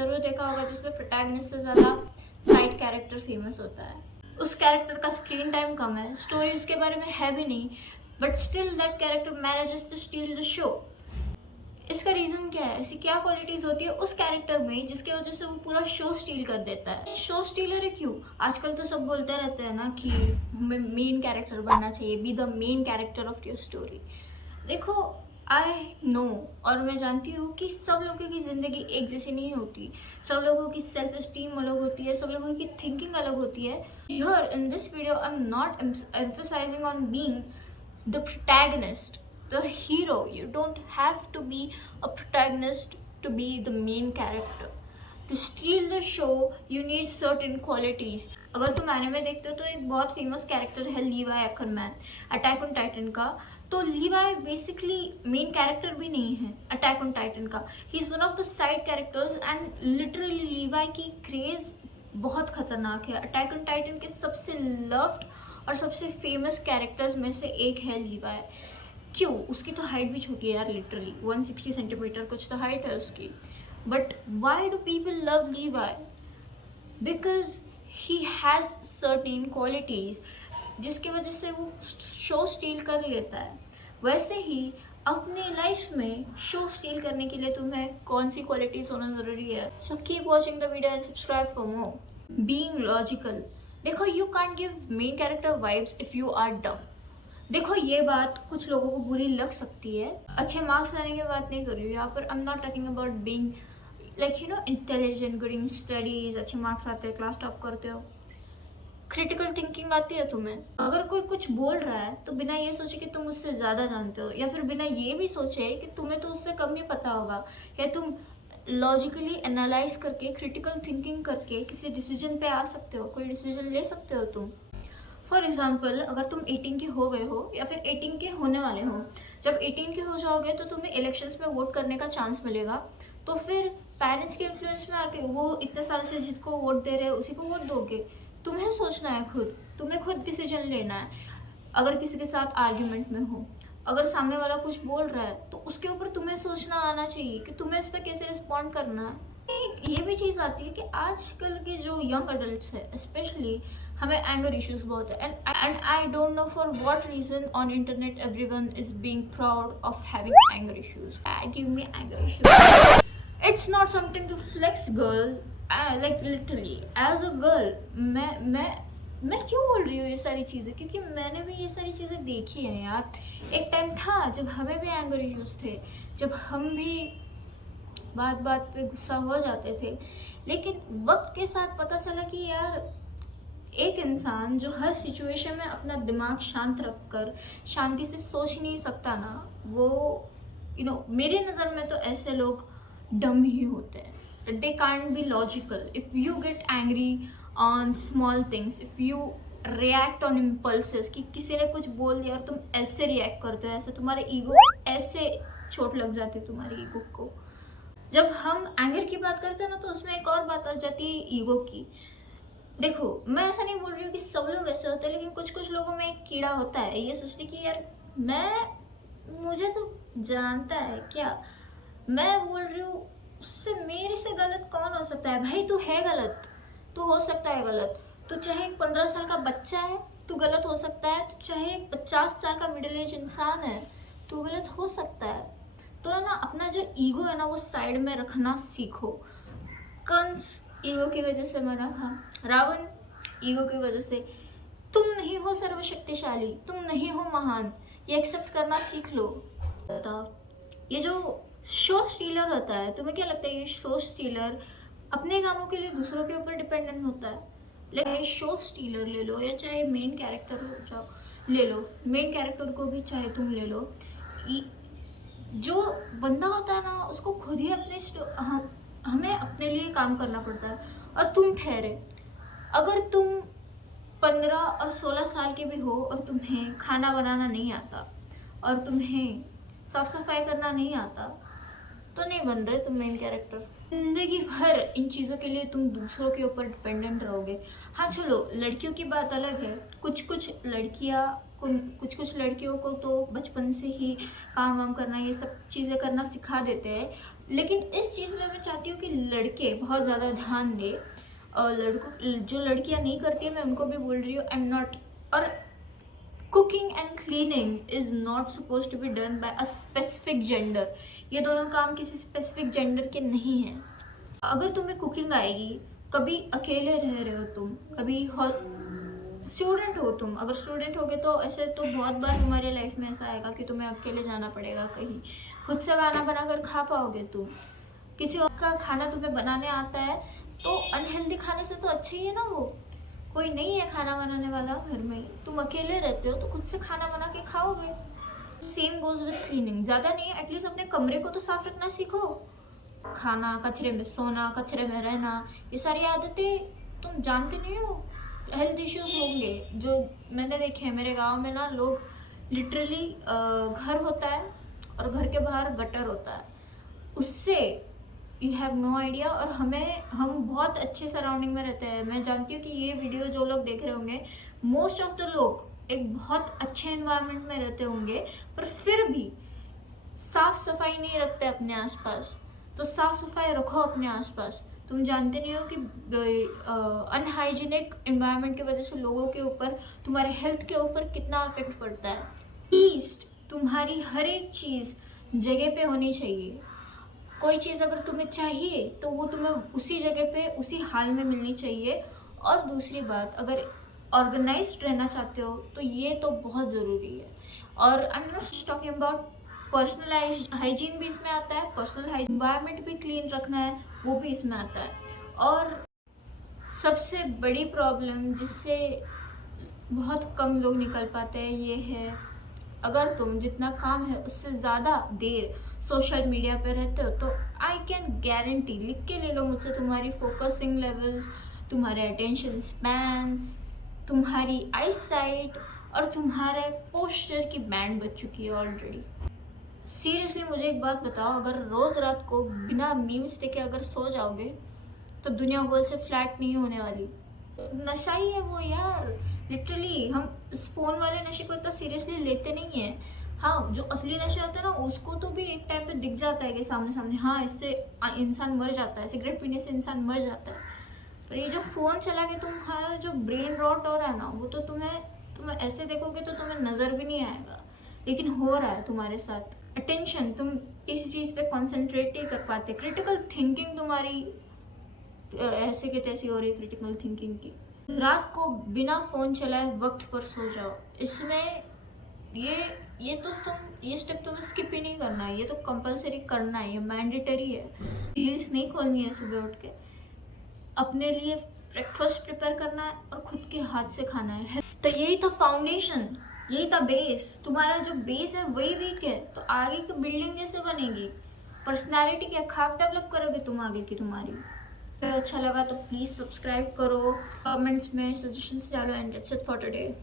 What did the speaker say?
ज़रूर देखा होगा जिसमें प्रोटैगनिस्ट से ज़्यादा साइड कैरेक्टर फेमस होता है। उस कैरेक्टर का स्क्रीन टाइम कम है, स्टोरी उसके बारे में है भी नहीं, but still that character manages to steal the show. इसका रीजन क्या है? ऐसी क्या क्वालिटीज होती है उस कैरेक्टर में जिसकी वजह से वो पूरा शो स्टील कर देता है? शो स्टीलर है क्यों? आजकल तो सब बोलते रहते हैं ना कि हमें मेन कैरेक्टर बनना चाहिए, be the main character of your story. देखो, आई नो और मैं जानती हूँ कि सब लोगों की ज़िंदगी एक जैसी नहीं होती, सब लोगों की सेल्फ एस्टीम अलग होती है, सब लोगों की थिंकिंग अलग होती है। Here in this video I am not emphasising on being the protagonist, the hero. You don't have to be a protagonist to be the main character. To steal the show, you need certain qualities. अगर तुम anime देखते हो तो एक बहुत famous character है लीवाई एक्करमैन, attack on Titan का। तो लीवाई बेसिकली मेन कैरेक्टर भी नहीं है अटैक ऑन टाइटन का, he is one of the side characters and literally लीवाई की क्रेज बहुत खतरनाक है। अटैक ऑन टाइटन के सबसे लव्ड और सबसे फेमस कैरेक्टर्स में से एक है लीवाई। क्यों? उसकी तो हाइट भी छोटी है यार, लिटरली 160 सेंटीमीटर कुछ तो हाइट है उसकी। But why do people love लीवाई? Because he has certain qualities जिसकी वजह से वो शो स्टील कर लेता है। वैसे ही अपनी लाइफ में शो स्टील करने के लिए तुम्हें कौन सी क्वालिटीज होना ज़रूरी है? So keep watching the video and subscribe for more. Being logical. देखो, you can't give main character vibes if you are dumb. देखो, ये बात कुछ लोगों को बुरी लग सकती है। अच्छे मार्क्स लाने की बात नहीं कर रही हूँ यहाँ पर। आई am not talking about being like you know intelligent, good in studies, अच्छे मार्क्स आते हैं, क्लास टॉप करते हो, क्रिटिकल थिंकिंग आती है तुम्हें। अगर कोई कुछ बोल रहा है तो बिना ये सोचे कि तुम उससे ज़्यादा जानते हो, या फिर बिना ये भी सोचे कि तुम्हें तो उससे कम ही पता होगा, या तुम लॉजिकली एनालाइज करके, क्रिटिकल थिंकिंग करके किसी डिसीजन पे आ सकते हो, कोई डिसीजन ले सकते हो तुम। फॉर एग्जाम्पल, अगर तुम 18 के हो गए हो या फिर 18 के होने वाले हो, जब 18 के हो जाओगे तो तुम्हें इलेक्शंस में वोट करने का चांस मिलेगा। तो फिर पेरेंट्स के इन्फ्लुएंस में आके वो इतने साल से जिसको वोट दे रहे हैं उसी को वोट दोगे? तुम्हें सोचना है खुद, तुम्हें खुद डिसीजन लेना है। अगर किसी के साथ आर्ग्यूमेंट में हो, अगर सामने वाला कुछ बोल रहा है तो उसके ऊपर तुम्हें सोचना आना चाहिए कि तुम्हें इस पर कैसे रिस्पॉन्ड करना है। ये भी चीज़ आती है कि आजकल के जो यंग अडल्ट्स है स्पेशली, हमें एंगर इश्यूज बहुत है। And I don't know for what reason on internet everyone is being proud of having anger issues. Give me anger issues. It's not something to flex girl, like literally as a girl मैं क्यों बोल रही हूँ ये सारी चीज़ें? क्योंकि मैंने भी ये सारी चीज़ें देखी हैं यार। एक टाइम था जब हमें भी एंगर इश्यूज थे, जब हम भी बात बात पे गुस्सा हो जाते थे, लेकिन वक्त के साथ पता चला कि यार एक इंसान जो हर सिचुएशन में अपना दिमाग शांत रखकर शांति से सोच नहीं सकता ना, वो मेरी नज़र में तो ऐसे लोग डम ही होते हैं। They can't be logical. If you get angry on small things, if you react on impulses, कि किसी ने कुछ बोल दिया और तुम ऐसे रिएक्ट करते हो, ऐसे तुम्हारे ईगो, ऐसे चोट लग जाती है तुम्हारी ईगो को। जब हम एंगर की बात करते हैं ना तो उसमें एक और बात आ जाती है ईगो की। देखो, मैं ऐसा नहीं बोल रही हूँ कि सब लोग ऐसे होते हैं, लेकिन कुछ कुछ लोगों में एक कीड़ा होता है ये सोचते कि यार मुझे तो जानता है क्या, मैं बोल रही हूँ उससे मेरे से गलत कौन हो सकता है? भाई तू है गलत, तू हो सकता है गलत। तो चाहे एक 15 साल का बच्चा है तू गलत हो सकता है, तो चाहे एक 50 साल का मिडिल एज इंसान है तू गलत हो सकता है। तो ना अपना जो ईगो है ना वो साइड में रखना सीखो। कंस ईगो की वजह से मरा था, रावण ईगो की वजह से। तुम नहीं हो सर्वशक्तिशाली, तुम नहीं हो महान, ये एक्सेप्ट करना सीख लो। ये जो शो स्टीलर होता है, तुम्हें क्या लगता है ये शो स्टीलर अपने कामों के लिए दूसरों के ऊपर डिपेंडेंट होता है? लेकिन शो स्टीलर ले लो या चाहे मेन कैरेक्टर हो जाओ, ले लो मेन कैरेक्टर को भी, चाहे तुम ले लो। जो बंदा होता है ना उसको खुद ही हमें अपने लिए काम करना पड़ता है। और तुम ठहरे, अगर तुम 15 और 16 साल के भी हो और तुम्हें खाना बनाना नहीं आता और तुम्हें साफ सफाई करना नहीं आता, तो नहीं बन रहे तुम मेन कैरेक्टर। जिंदगी भर इन चीज़ों के लिए तुम दूसरों के ऊपर डिपेंडेंट रहोगे। हाँ चलो, लड़कियों की बात अलग है। कुछ कुछ लड़कियों को तो बचपन से ही काम वाम करना, ये सब चीज़ें करना सिखा देते हैं। लेकिन इस चीज़ में मैं चाहती हूँ कि लड़के बहुत ज़्यादा ध्यान दें, और लड़कों जो लड़कियाँ नहीं करती है मैं उनको भी बोल रही हूँ, आई एम नॉट, और cooking and cleaning is not suppose to be done by a specific gender. ये दोनों काम किसी स्पेसिफिक जेंडर के नहीं हैं। अगर तुम्हें कुकिंग आएगी, कभी अकेले रह रहे हो तुम, कभी स्टूडेंट हो तुम, अगर स्टूडेंट होगे तो ऐसे तो बहुत बार तुम्हारे लाइफ में ऐसा आएगा कि तुम्हें अकेले जाना पड़ेगा कहीं, खुद से खाना बनाकर खा पाओगे तुम, किसी और का खाना तुम्हें बनाने आता है तो अनहेल्दी खाने से तो अच्छा ही है ना। वो कोई नहीं है खाना बनाने वाला घर में, तुम अकेले रहते हो तो खुद से खाना बना के खाओगे। सेम गोज विथ क्लीनिंग, ज़्यादा नहीं, एटलीस्ट अपने कमरे को तो साफ रखना सीखो। खाना, कचरे में सोना, कचरे में रहना, ये सारी आदतें तुम जानते नहीं हो, हेल्थ इश्यूज होंगे। जो मैंने देखे हैं मेरे गांव में ना, लोग लिटरली घर होता है और घर के बाहर गटर होता है, उससे यू हैव नो आइडिया। और हम बहुत अच्छे सराउंडिंग में रहते हैं। मैं जानती हूँ कि ये वीडियो जो लोग देख रहे होंगे, मोस्ट ऑफ द लोग एक बहुत अच्छे एनवायरनमेंट में रहते होंगे, पर फिर भी साफ सफाई नहीं रखते अपने आसपास। तो साफ सफाई रखो अपने आसपास। तुम जानते नहीं हो कि अनहाइजीनिक एनवायरनमेंट की वजह से लोगों के ऊपर, तुम्हारे हेल्थ के ऊपर कितना इफेक्ट पड़ता है। लीस्ट तुम्हारी हर एक चीज़ जगह पे होनी चाहिए। कोई चीज़ अगर तुम्हें चाहिए तो वो तुम्हें उसी जगह पे उसी हाल में मिलनी चाहिए। और दूसरी बात, अगर ऑर्गेनाइज्ड रहना चाहते हो तो ये तो बहुत ज़रूरी है। और आई am not talking about personal hygiene, भी इसमें आता है, पर्सनल हाइजीन, एनवायरनमेंट भी क्लीन रखना है, वो भी इसमें आता है। और सबसे बड़ी प्रॉब्लम जिससे बहुत कम लोग निकल पाते हैं ये है, अगर तुम जितना काम है उससे ज़्यादा देर सोशल मीडिया पे रहते हो तो आई कैन गारंटी, लिख के ले लो मुझसे, तुम्हारी फोकसिंग लेवल्स, तुम्हारे अटेंशन स्पैन, तुम्हारी आई साइट और तुम्हारे पोस्चर की बैंड बज चुकी है ऑलरेडी। सीरियसली मुझे एक बात बताओ, अगर रोज़ रात को बिना मीम्स देखे अगर सो जाओगे तो दुनिया गोल से फ्लैट नहीं होने वाली। नशा ही है वो यार, लिटरली। हम इस फ़ोन वाले नशे को इतना सीरियसली लेते नहीं है। हाँ, जो असली नशा होता है ना, उसको तो भी एक टाइम पे दिख जाता है कि सामने सामने, हाँ इससे इंसान मर जाता है, सिगरेट पीने से इंसान मर जाता है। पर ये जो फ़ोन चला के तुम्हारा जो ब्रेन रॉट हो रहा है ना, वो तो तुम्हें ऐसे देखोगे तो तुम्हें नज़र भी नहीं आएगा, लेकिन हो रहा है तुम्हारे साथ। अटेंशन, तुम किसी चीज़ पे कॉन्सेंट्रेट नहीं कर पाते। क्रिटिकल थिंकिंग तुम्हारी ऐसे के तैसी हो रही है, क्रिटिकल थिंकिंग की। रात को बिना फ़ोन चलाए वक्त पर सो जाओ। इसमें ये तो ये स्टेप तुम्हें स्किप ही नहीं करना है, ये तो कंपलसरी करना है, ये मैंडेटरी है। रील्स नहीं खोलनी है सुबह उठ के, अपने लिए ब्रेकफास्ट प्रिपेयर करना है और खुद के हाथ से खाना है। तो यही था फाउंडेशन, यही था बेस। तुम्हारा जो बेस है वही वीक है तो आगे की बिल्डिंग कैसे बनेगी? पर्सनैलिटी क्या खाक डेवलप करोगे तुम आगे की तुम्हारी? अच्छा लगा तो प्लीज़ सब्सक्राइब करो, कमेंट्स में सजेशंस डालो, and that's it for today.